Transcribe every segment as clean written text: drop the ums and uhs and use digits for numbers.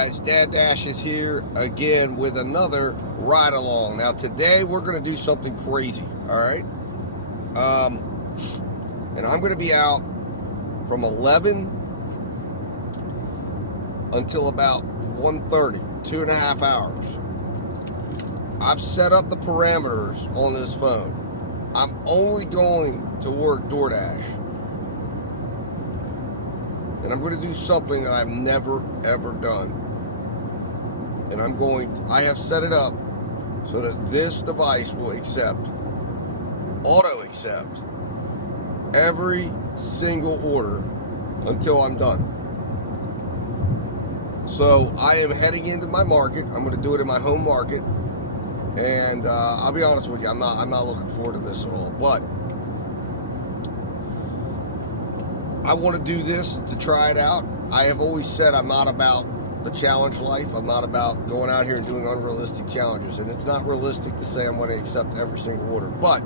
guys, Dad Dash is here again with another ride along. Now today we're going to do something crazy, all right? And I'm going to be out from 11 until about 1:30, 2.5 hours. I've set up the parameters on this phone. I'm only going to work DoorDash. And I'm going to do something that I've never, ever done. And I have set it up so that this device will auto accept every single order until I'm done. So I am heading into my market. I'm going to do it in my home market. And I'll be honest with you, I'm not looking forward to this at all. But I want to do this to try it out. I have always said I'm not about the challenge life. I'm not about going out here and doing unrealistic challenges. And it's not realistic to say I'm going to accept every single order. But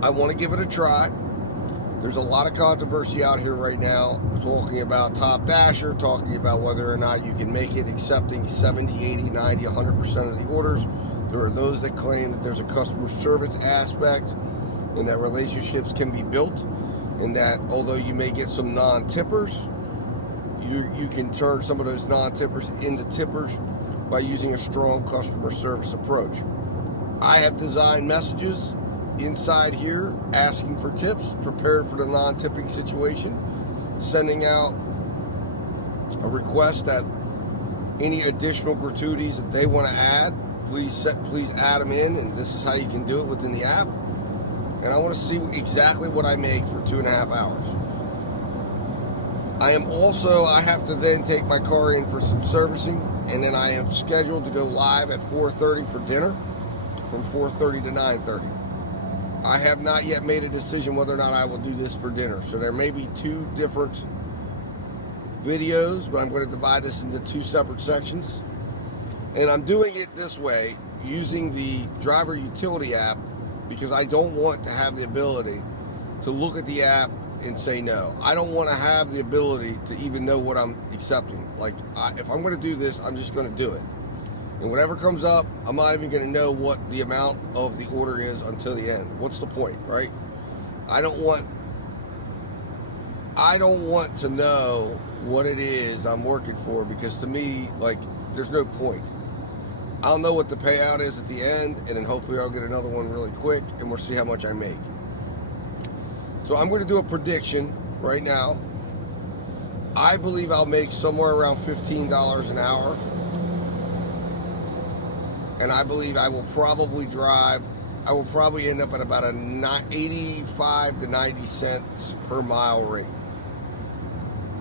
I want to give it a try. There's a lot of controversy out here right now talking about Top Dasher, talking about whether or not you can make it accepting 70, 80, 90, 100% of the orders. There are those that claim that there's a customer service aspect and that relationships can be built, and that although you may get some non-tippers, you can turn some of those non-tippers into tippers by using a strong customer service approach. I have designed messages inside here asking for tips, prepared for the non-tipping situation, sending out a request that any additional gratuities that they want to add, please add them in, and this is how you can do it within the app. And I want to see exactly what I make for 2.5 hours. I have to then take my car in for some servicing, and then I am scheduled to go live at 4:30 for dinner, from 4:30 to 9:30. I have not yet made a decision whether or not I will do this for dinner. So there may be two different videos, but I'm going to divide this into two separate sections. And I'm doing it this way using the driver utility app because I don't want to have the ability to look at the app and say no. I don't want to have the ability to even know what I'm accepting. Like, if I'm going to do this, I'm just going to do it. And whatever comes up, I'm not even going to know what the amount of the order is until the end. What's the point, right? I don't want to know what it is I'm working for, because to me, like, there's no point. I'll know what the payout is at the end, and then hopefully I'll get another one really quick, and we'll see how much I make. So I'm going to do a prediction right now. I believe I'll make somewhere around $15 an hour. And I believe I will probably end up at about a 85 to 90 cents per mile rate.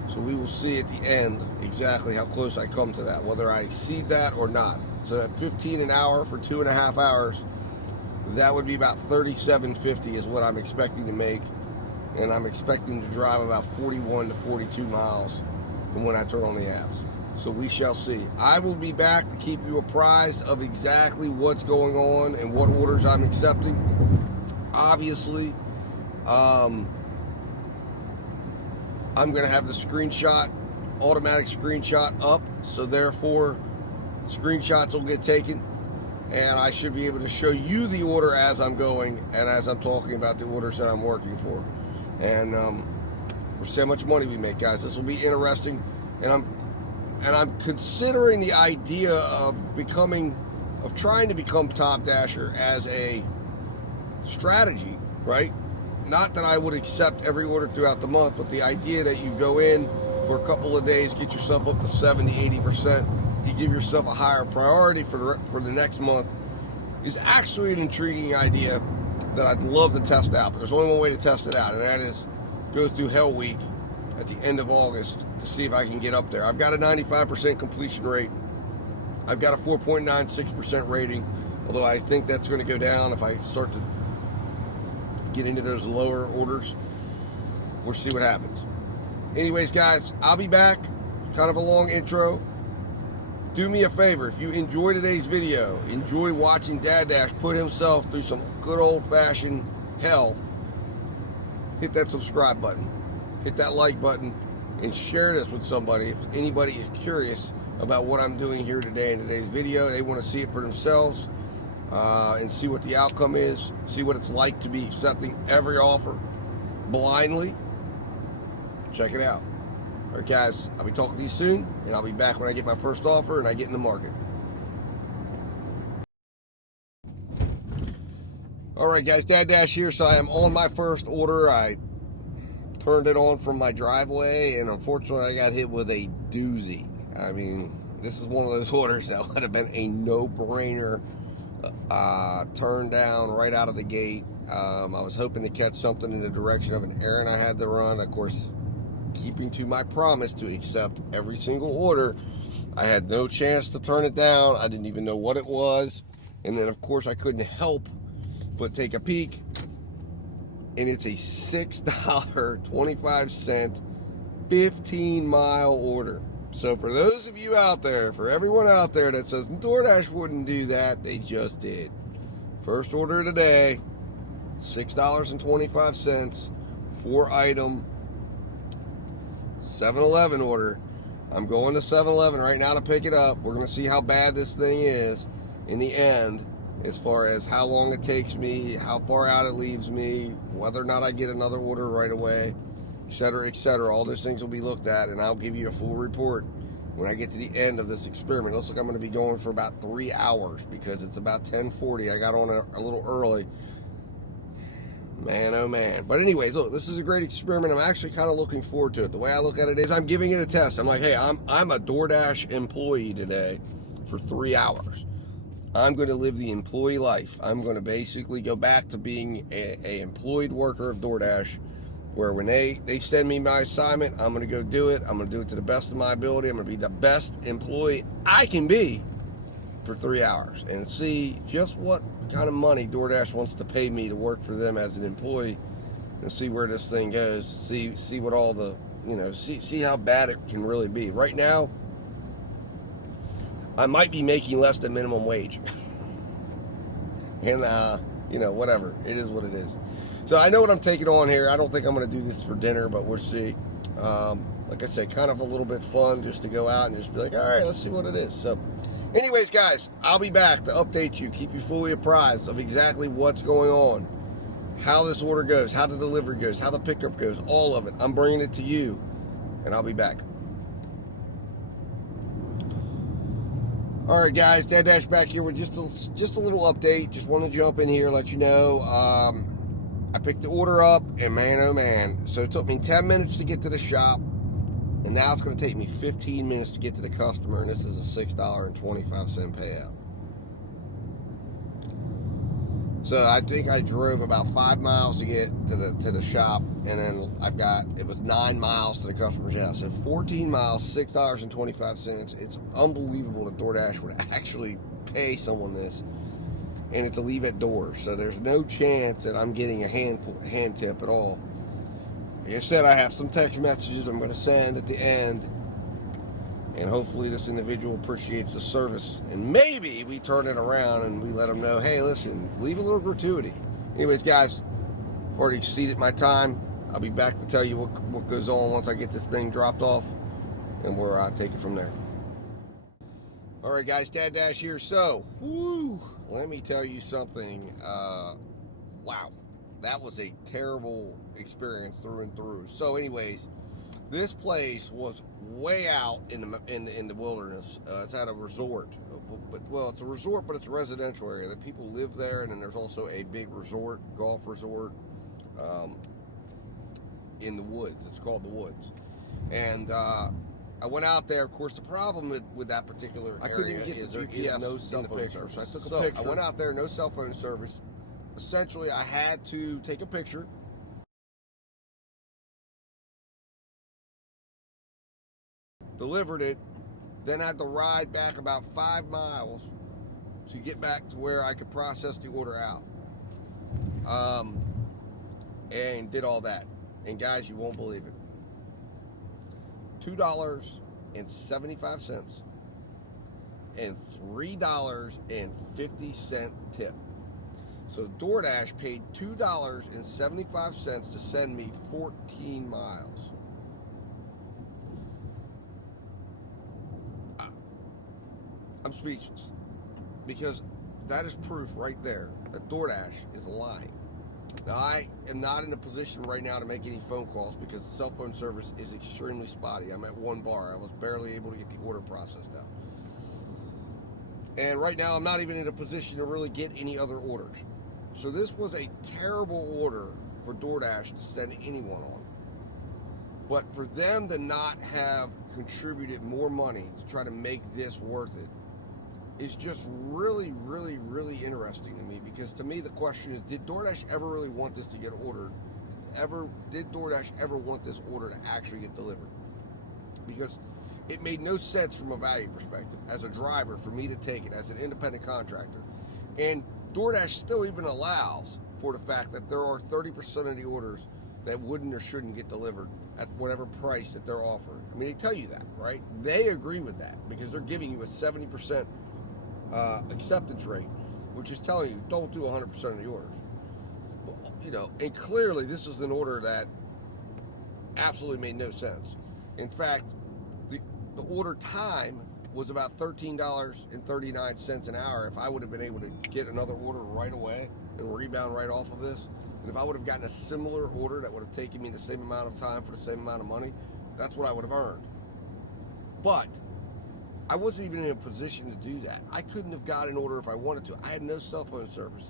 So we will see at the end exactly how close I come to that, whether I exceed that or not. So at 15 an hour for 2.5 hours, that would be about $37.50 is what I'm expecting to make. And I'm expecting to drive about 41 to 42 miles from when I turn on the apps. So we shall see. I will be back to keep you apprised of exactly what's going on and what orders I'm accepting. Obviously, I'm going to have the automatic screenshot up. So therefore, screenshots will get taken. And I should be able to show you the order as I'm going and as I'm talking about the orders that I'm working for. And we'll see how much money we make, guys. This will be interesting. And I'm considering the idea of trying to become Top Dasher as a strategy, right? Not that I would accept every order throughout the month, but the idea that you go in for a couple of days, get yourself up to 70, 80%, you give yourself a higher priority for the next month is actually an intriguing idea that I'd love to test out. But there's only one way to test it out, and that is go through Hell Week at the end of August to see if I can get up there. I've got a 95% completion rate. I've got a 4.96% rating, although I think that's going to go down if I start to get into those lower orders. We'll see what happens. Anyways, guys, I'll be back. Kind of a long intro. Do me a favor, if you enjoy today's video, enjoy watching Dad Dash put himself through some good old-fashioned hell, hit that subscribe button, hit that like button, and share this with somebody if anybody is curious about what I'm doing here today in today's video. They want to see it for themselves and see what the outcome is, see what it's like to be accepting every offer blindly. Check it out. All right, guys, I'll be talking to you soon, and I'll be back when I get my first offer and I get in the market. All right, guys, Dad Dash here. So I am on my first order. I turned it on from my driveway, and unfortunately, I got hit with a doozy. I mean, this is one of those orders that would have been a no-brainer, turned down right out of the gate. I was hoping to catch something in the direction of an errand I had to run. Of course, keeping to my promise to accept every single order, I had no chance to turn it down. I didn't even know what it was. And then, of course, I couldn't help but take a peek, and it's a $6.25 15-mile order. So for those of you out there, for everyone out there that says DoorDash wouldn't do that, they just did. First order of the day, $6.25, 4-item 7-Eleven order. I'm going to 7-Eleven right now to pick it up. We're going to see how bad this thing is in the end, as far as how long it takes me, how far out it leaves me, whether or not I get another order right away, etc., etc. All those things will be looked at, and I'll give you a full report when I get to the end of this experiment. It looks like I'm going to be going for about 3 hours because it's about 10:40. I got on a little early. Man, oh man. But anyways, look, this is a great experiment. I'm actually kind of looking forward to it. The way I look at it is I'm giving it a test. I'm like, hey, I'm a DoorDash employee today for 3 hours. I'm going to live the employee life. I'm going to basically go back to being a employed worker of DoorDash, where when they send me my assignment, I'm going to go do it. I'm going to do it to the best of my ability. I'm going to be the best employee I can be for 3 hours and see just what kind of money DoorDash wants to pay me to work for them as an employee, and see where this thing goes. See what all the, see how bad it can really be. Right now, I might be making less than minimum wage. And, whatever. It is what it is. So I know what I'm taking on here. I don't think I'm going to do this for dinner, but we'll see. Like I said, kind of a little bit fun just to go out and just be like, all right, let's see what it is. So anyways, guys, I'll be back to update you, keep you fully apprised of exactly what's going on, how this order goes, how the delivery goes, how the pickup goes, all of it. I'm bringing it to you, and I'll be back. All right, guys, Dad Dash back here with just a little update. Just want to jump in here, let you know. I picked the order up, and man, oh man. So it took me 10 minutes to get to the shop, and now it's going to take me 15 minutes to get to the customer, and this is a $6.25 payout. So I think I drove about 5 miles to get to the shop, and then it was 9 miles to the customer's house. So 14 miles, $6.25. It's unbelievable that DoorDash would actually pay someone this, and it's a leave at door. So there's no chance that I'm getting a hand tip at all. Like I said, I have some text messages I'm going to send at the end, and hopefully this individual appreciates the service, and maybe we turn it around and we let them know, hey, listen, leave a little gratuity. Anyways, guys, I've already exceeded my time. I'll be back to tell you what goes on once I get this thing dropped off, and we'll take it from there. All right, guys, Dad Dash here. So, let me tell you something. Wow, that was a terrible experience through and through. So anyways, this place was way out in the wilderness. It's at a resort, it's a resort, but it's a residential area. The people live there, and then there's also a big resort, golf resort, in the woods. It's called the Woods, and I went out there. Of course, the problem with that particular area, I couldn't even get the GPS no cell phone picture. So I took a picture. I went out there, no cell phone service. Essentially, I had to take a picture, delivered it, then I had to ride back about 5 miles to get back to where I could process the order out. And did all that. And guys, you won't believe it. $2.75 and $3.50 tip. So DoorDash paid $2.75 to send me 14 miles. speechless, because that is proof right there that DoorDash is lying. Now, I am not in a position right now to make any phone calls because the cell phone service is extremely spotty. I'm at one bar. I was barely able to get the order processed out. And right now, I'm not even in a position to really get any other orders. So this was a terrible order for DoorDash to send anyone on. But for them to not have contributed more money to try to make this worth it is just really, really, really interesting to me, because to me the question is, did DoorDash ever really want this to get ordered? Did DoorDash ever want this order to actually get delivered? Because it made no sense from a value perspective as a driver for me to take it as an independent contractor. And DoorDash still even allows for the fact that there are 30% of the orders that wouldn't or shouldn't get delivered at whatever price that they're offering. I mean, they tell you that, right? They agree with that because they're giving you a 70% acceptance rate, which is telling you don't do 100% of the orders. You know, and clearly this is an order that absolutely made no sense. In fact, the order time was about $13.39 an hour if I would have been able to get another order right away and rebound right off of this. And if I would have gotten a similar order that would have taken me the same amount of time for the same amount of money, that's what I would have earned. But I wasn't even in a position to do that. I couldn't have got an order if I wanted to. I had no cell phone service.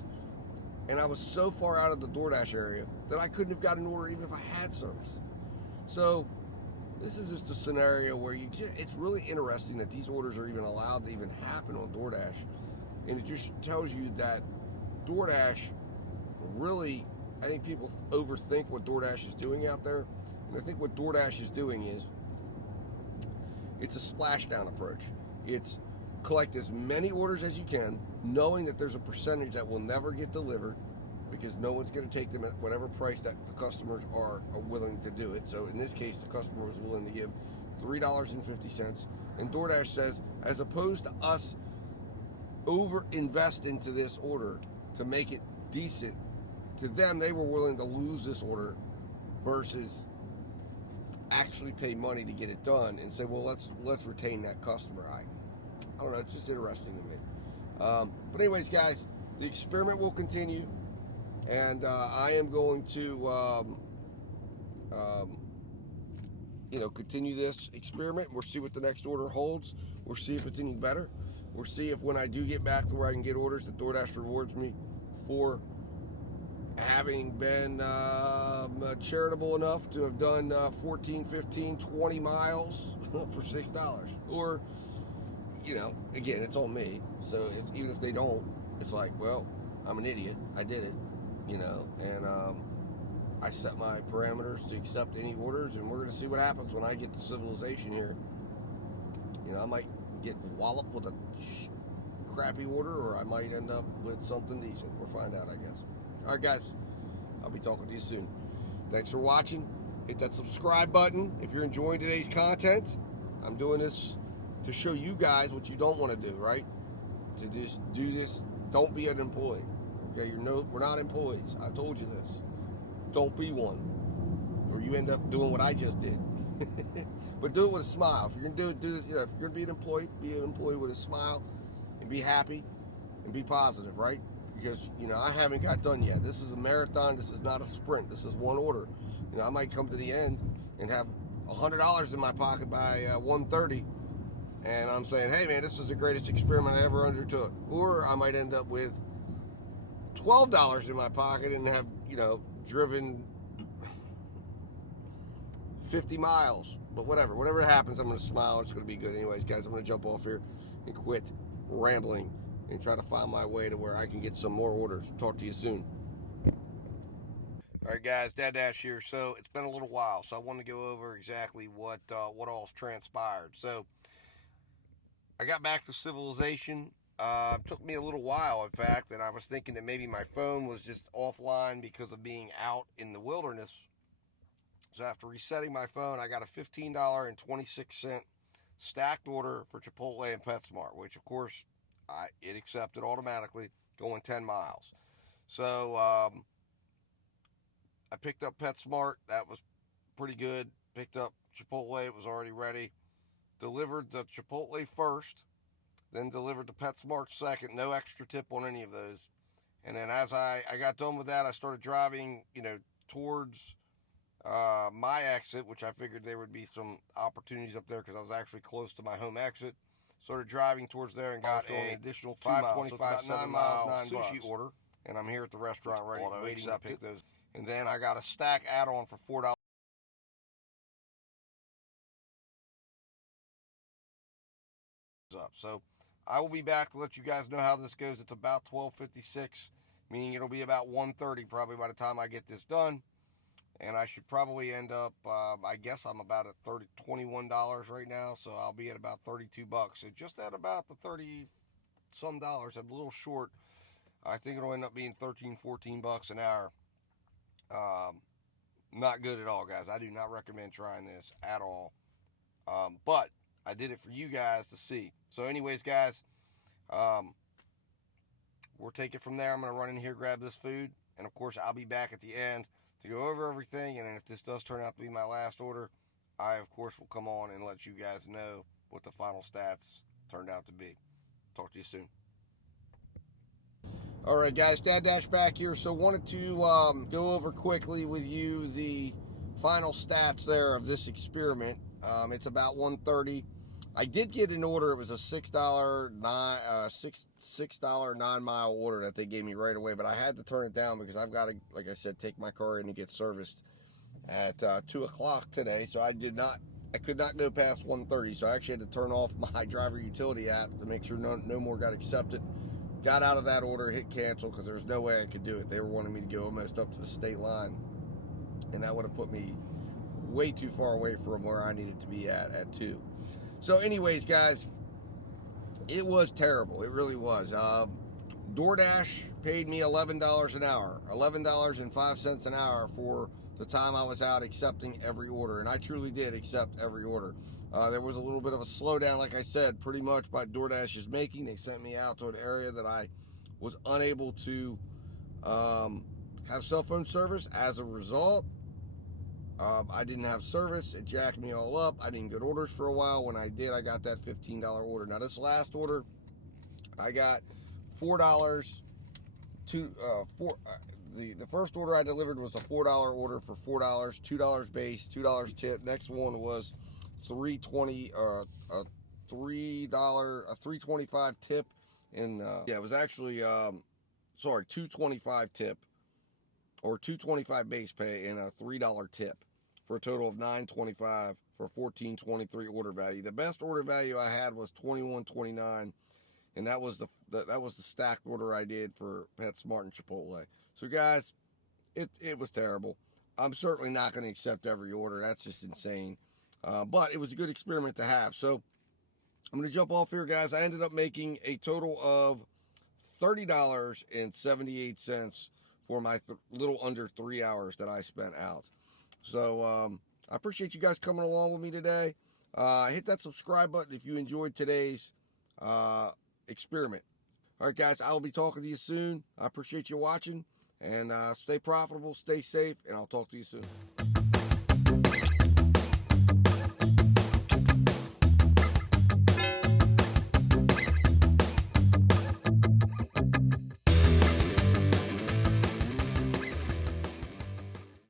And I was so far out of the DoorDash area that I couldn't have got an order even if I had service. So this is just a scenario where it's really interesting that these orders are even allowed to even happen on DoorDash. And it just tells you that DoorDash really, I think people overthink what DoorDash is doing out there. And I think what DoorDash is doing is it's a splashdown approach. It's collect as many orders as you can, knowing that there's a percentage that will never get delivered because no one's going to take them at whatever price that the customers are willing to do it. So in this case, the customer was willing to give $3.50. And DoorDash says, as opposed to us over-invest into this order to make it decent, to them, they were willing to lose this order versus actually pay money to get it done and say, well, let's retain that customer. I don't know. It's just interesting to me. But anyways, guys, the experiment will continue, and I am going to, continue this experiment. We'll see what the next order holds. We'll see if it's any better. We'll see if when I do get back to where I can get orders, that DoorDash rewards me for having been charitable enough to have done 14, 15, 20 miles for $6. Or, again, it's on me. So it's, even if they don't, it's like, well, I'm an idiot. I did it, and I set my parameters to accept any orders, and we're going to see what happens when I get to civilization here. I might get walloped with a crappy order, or I might end up with something decent. We'll find out, I guess. All right, guys, I'll be talking to you soon. Thanks for watching. Hit that subscribe button if you're enjoying today's content. I'm doing this to show you guys what you don't want to do, right? To just do this. Don't be an employee. Okay, we're not employees. I told you this. Don't be one, or you end up doing what I just did. But do it with a smile. If you're gonna do it. If you're gonna be an employee with a smile, and be happy, and be positive, right? Because, I haven't got done yet. This is a marathon. This is not a sprint. This is one order. I might come to the end and have $100 in my pocket by 1:30, and I'm saying, hey, man, this was the greatest experiment I ever undertook. Or I might end up with $12 in my pocket and have, driven 50 miles. But whatever happens, I'm going to smile. It's going to be good. Anyways, guys, I'm going to jump off here and quit rambling and try to find my way to where I can get some more orders. Talk to you soon. All right, guys, Dad Dash here. So it's been a little while, so I want to go over exactly what all's transpired. So I got back to civilization. It took me a little while, in fact, and I was thinking that maybe my phone was just offline because of being out in the wilderness. So after resetting my phone, I got a $15.26 stacked order for Chipotle and PetSmart, which, of course, it accepted automatically, going 10 miles. So I picked up PetSmart. That was pretty good. Picked up Chipotle. It was already ready. Delivered the Chipotle first. then delivered to PetSmart second, no extra tip on any of those. And then as I got done with that, I started driving, towards my exit, which I figured there would be some opportunities up there because I was actually close to my home exit. Started driving towards there and got an additional 525, 9 miles, sushi order. And I'm here at the restaurant ready, waiting to pick those. And then I got a stack add-on for $4 up. So I will be back to let you guys know how this goes. It's about 12:56, meaning it'll be about 1:30 probably by the time I get this done. And I should probably end up, I guess I'm about at $21 right now, so I'll be at about $32. So just at about the 30 some dollars. I'm a little short. I think it'll end up being 13, 14 bucks an hour. Not good at all, guys. I do not recommend trying this at all. But I did it for you guys to see. So anyways, guys, we'll take it from there. I'm going to run in here, grab this food, and of course I'll be back at the end to go over everything. And then if this does turn out to be my last order, I of course will come on and let you guys know what the final stats turned out to be. Talk to you soon. All right, guys, Dad Dash back here. So wanted to go over quickly with you the final stats there of this experiment. It's about 1:30. I did get an order. It was a $6 9-mile order that they gave me right away, but I had to turn it down because I've got to, like I said, take my car in and get serviced at 2 o'clock today. So I could not go past 1:30. So I actually had to turn off my driver utility app to make sure no more got accepted. Got out of that order, hit cancel because there was no way I could do it. They were wanting me to go almost up to the state line, and that would have put me way too far away from where I needed to be at 2. So anyways, guys, it was terrible. It really was. DoorDash paid me $11 an hour, $11.05 an hour for the time I was out accepting every order, and I truly did accept every order. There was a little bit of a slowdown, like I said, pretty much by DoorDash's making. They sent me out to an area that I was unable to have cell phone service. As a result, I didn't have service. It jacked me all up. I didn't get orders for a while. When I did, I got that $15 order. Now, this last order, I got $4 the first order I delivered was a $4 order for $4, $2 base, $2 tip. Next one was $3.20, a $3.25 tip, and it was actually $2.25 tip, or $2.25 base pay and a $3 tip, for a total of $9.25 for $14.23 order value. The best order value I had was $21.29, and that was the stacked order I did for PetSmart and Chipotle. So guys, it was terrible. I'm certainly not going to accept every order. That's just insane. But it was a good experiment to have. So I'm going to jump off here, guys. I ended up making a total of $30.78 for my little under 3 hours that I spent out. So I appreciate you guys coming along with me today. Hit that subscribe button if you enjoyed today's experiment. All right, guys, I will be talking to you soon. I appreciate you watching, and stay profitable, stay safe, and I'll talk to you soon.